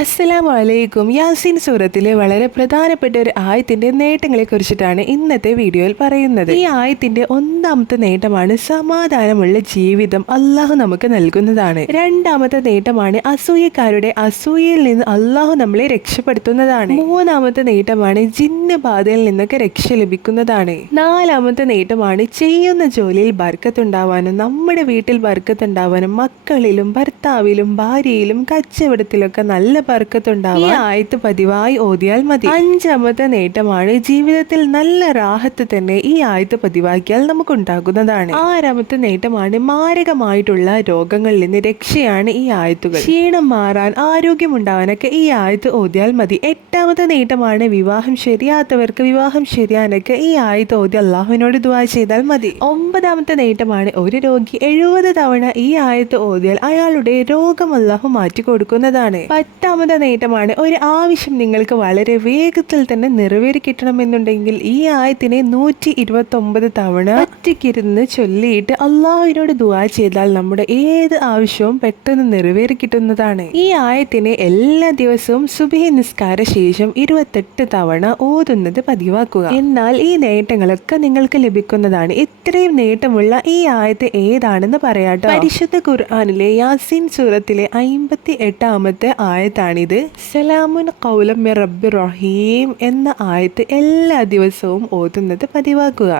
അസ്സലാമു വലൈക്കും യാസിൻ സൂറത്തിലെ വളരെ പ്രധാനപ്പെട്ട ഒരു ആയത്തിന്റെ നേട്ടങ്ങളെ കുറിച്ചിട്ടാണ് ഇന്നത്തെ വീഡിയോയിൽ പറയുന്നത്. ഈ ആയത്തിന്റെ ഒന്നാമത്തെ നേട്ടമാണ് സമാധാനമുള്ള ജീവിതം അള്ളാഹു നമുക്ക് നൽകുന്നതാണ്. രണ്ടാമത്തെ നേട്ടമാണ് അസൂയക്കാരുടെ അസൂയയിൽ നിന്ന് അള്ളാഹു നമ്മളെ രക്ഷപ്പെടുത്തുന്നതാണ്. മൂന്നാമത്തെ നേട്ടമാണ് ജിന്ന ബാധയിൽ നിന്നൊക്കെ രക്ഷ ലഭിക്കുന്നതാണ്. നാലാമത്തെ നേട്ടമാണ് ചെയ്യുന്ന ജോലിയിൽ ബർക്കത്തുണ്ടാവാനും നമ്മുടെ വീട്ടിൽ ബർക്കത്തുണ്ടാവാനും മക്കളിലും ഭർത്താവിലും ഭാര്യയിലും കച്ചവടത്തിലൊക്കെ നല്ല ബർക്കത്തുണ്ടാവാൻ ഈ ആയത്ത് പതിവായി ഓതിയാൽ മതി. അഞ്ചാമത്തെ നേട്ടമാണ് ജീവിതത്തിൽ നല്ല റാഹത്ത് തന്നെ ഈ ആയത്ത് പതിവാക്കിയാൽ നമുക്കുണ്ടാകുന്നതാണ്. ആറാമത്തെ നേട്ടമാണ് മാരകമായിട്ടുള്ള രോഗങ്ങളിൽ നിന്ന് രക്ഷയാണ് ഈ ആയത്തുകൾ. ക്ഷീണം മാറാൻ ആരോഗ്യമുണ്ടാവാനൊക്കെ ഈ ആയത്ത് ഓതിയാൽ മതി. എട്ടാമത്തെ നേട്ടമാണ് വിവാഹം ശരിയാത്തവർക്ക് വിവാഹം ശരിയാനൊക്കെ ഈ ആയത്ത് ഓതി അള്ളാഹുവിനോട് ദുവാ ചെയ്താൽ മതി. ഒമ്പതാമത്തെ നേട്ടമാണ് ഒരു രോഗി എഴുപത് തവണ ഈ ആയത്ത് ഓതിയാൽ അയാളുടെ രോഗം അള്ളാഹു മാറ്റി കൊടുക്കുന്നതാണ് പത്താമത്തെ നേട്ടമാണ് ഒരു ആവശ്യം നിങ്ങൾക്ക് വളരെ വേഗത്തിൽ തന്നെ നിറവേറി കിട്ടണമെന്നുണ്ടെങ്കിൽ ഈ ആയത്തിനെ നൂറ്റി ഇരുപത്തി ഒമ്പത് തവണ ഒറ്റയ്ക്കിരുന്ന് ചൊല്ലിയിട്ട് അള്ളാഹുവിനോട് ദുവാ ചെയ്താൽ നമ്മുടെ ഏത് ആവശ്യവും പെട്ടെന്ന് നിറവേറി കിട്ടുന്നതാണ്. ഈ ആയത്തിനെ എല്ലാ ദിവസവും സുബഹി നിസ്കാര ശേഷം ഇരുപത്തെട്ട് തവണ ഓതുന്നത് പതിവാക്കുക. എന്നാൽ ഈ നേട്ടങ്ങളൊക്കെ നിങ്ങൾക്ക് ലഭിക്കുന്നതാണ്. ഇത്രയും നേട്ടമുള്ള ഈ ആയത്ത് ഏതാണെന്ന് പറയാട്ടോ. പരിശുദ്ധ ഖുർആാനിലെ യാസിൻ സൂറത്തിലെ അയിമ്പത്തി എട്ടാമത്തെ ആയത്താണിത് സലാമുൻ കൗലം റബ്ബി റഹീം എന്ന ആയത്ത് എല്ലാ ദിവസവും ഓതുന്നത് പതിവാക്കുക.